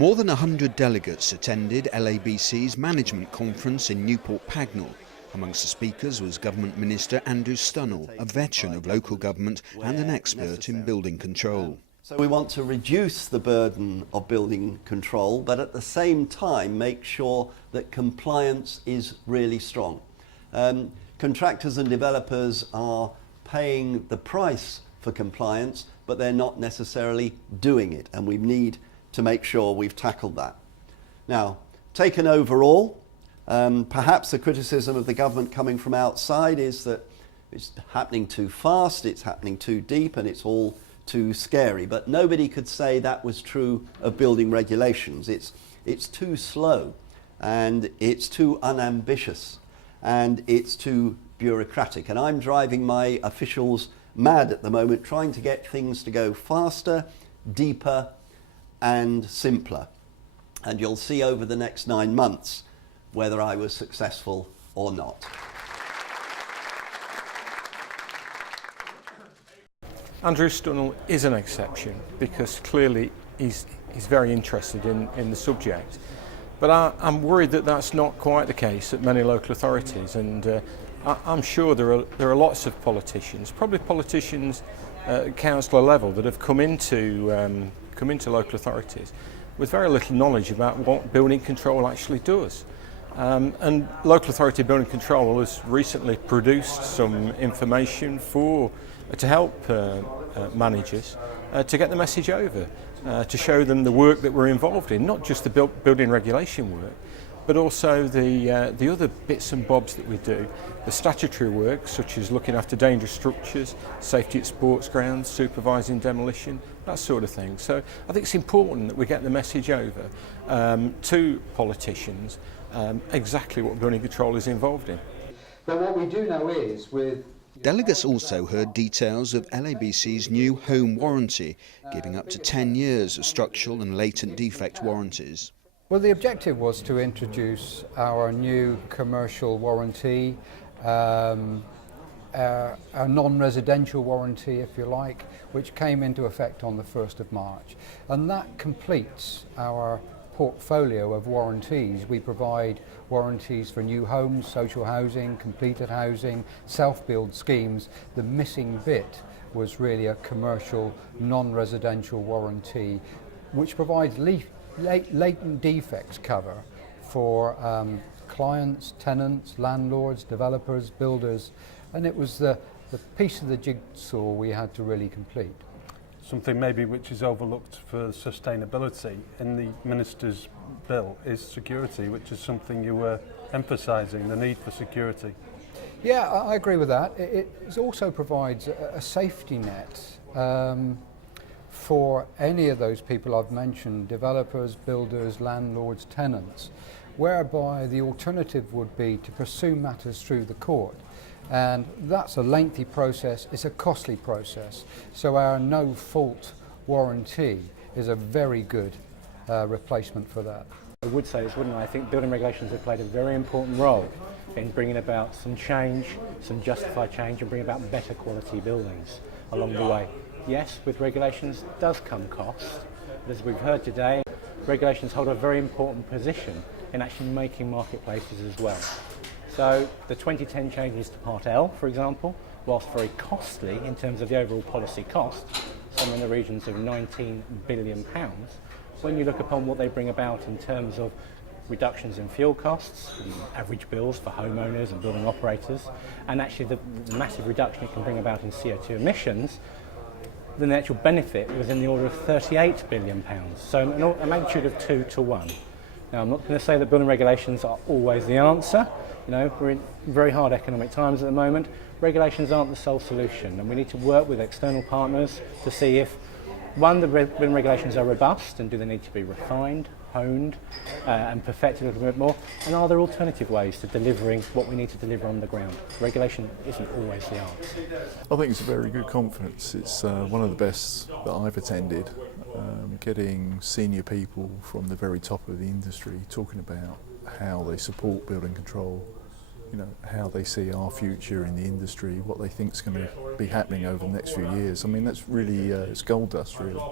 More than 100 delegates attended LABC's management conference in Newport Pagnell. Amongst the speakers was Government Minister Andrew Stunnell, a veteran of local government and an expert in building control. So we want to reduce the burden of building control, but at the same time make sure that compliance is really strong. Contractors and developers are paying the price for compliance, but they're not necessarily doing it, and we need to make sure we've tackled that. Now, taken overall, perhaps the criticism of the government coming from outside is that it's happening too fast, it's happening too deep, and it's all too scary. But nobody could say that was true of building regulations. It's too slow, and it's too unambitious, and it's too bureaucratic. And I'm driving my officials mad at the moment, trying to get things to go faster, deeper, and simpler. And you'll see over the next 9 months whether I was successful or not. Andrew Stunnell is an exception because clearly he's very interested in the subject. But I'm worried that that's not quite the case at many local authorities, and I'm sure there are lots of politicians, probably politicians at councillor level, that have come into local authorities with very little knowledge about what building control actually does. And local authority building control has recently produced some information to help managers to get the message over, to show them the work that we're involved in, not just the building regulation work, but also the other bits and bobs that we do, the statutory work such as looking after dangerous structures, safety at sports grounds, supervising demolition, that sort of thing. So I think it's important that we get the message over to politicians exactly what building control is involved in. But what we do know is with Delegates also heard details of LABC's new home warranty, giving up to 10 years of structural and latent defect warranties. Well, the objective was to introduce our new commercial warranty, a non-residential warranty, if you like, which came into effect on the 1st of March. And that completes our portfolio of warranties. We provide warranties for new homes, social housing, completed housing, self-build schemes. The missing bit was really a commercial non-residential warranty, which provides latent defects cover for clients, tenants, landlords, developers, builders, and it was the piece of the jigsaw we had to really complete. Something maybe which is overlooked for sustainability in the Minister's bill is security, which is something you were emphasising, the need for security. Yeah, I agree with that. It also provides a safety net for any of those people I've mentioned, developers, builders, landlords, tenants, whereby the alternative would be to pursue matters through the court. And that's a lengthy process, it's a costly process. So our no-fault warranty is a very good replacement for that. I would say this, wouldn't I? I think building regulations have played a very important role in bringing about some change, some justified change, and bringing about better quality buildings along the way. Yes, with regulations does come cost, but as we've heard today, regulations hold a very important position in actually making marketplaces as well. So the 2010 changes to Part L, for example, whilst very costly in terms of the overall policy cost, somewhere in the regions of £19 billion, when you look upon what they bring about in terms of reductions in fuel costs, average bills for homeowners and building operators, and actually the massive reduction it can bring about in CO2 emissions, then the actual benefit was in the order of £38 billion, so a magnitude of 2 to 1. Now, I'm not going to say that building regulations are always the answer. You know, we're in very hard economic times at the moment. Regulations aren't the sole solution, and we need to work with external partners to see if, one, the building regulations are robust, and do they need to be refined, honed, and perfected a little bit more, and are there alternative ways to delivering what we need to deliver on the ground? Regulation isn't always the answer. I think it's a very good conference. It's one of the best that I've attended. Getting senior people from the very top of the industry talking about how they support building control, you know, how they see our future in the industry, what they think is going to be happening over the next few years. I mean, that's really, it's gold dust, really.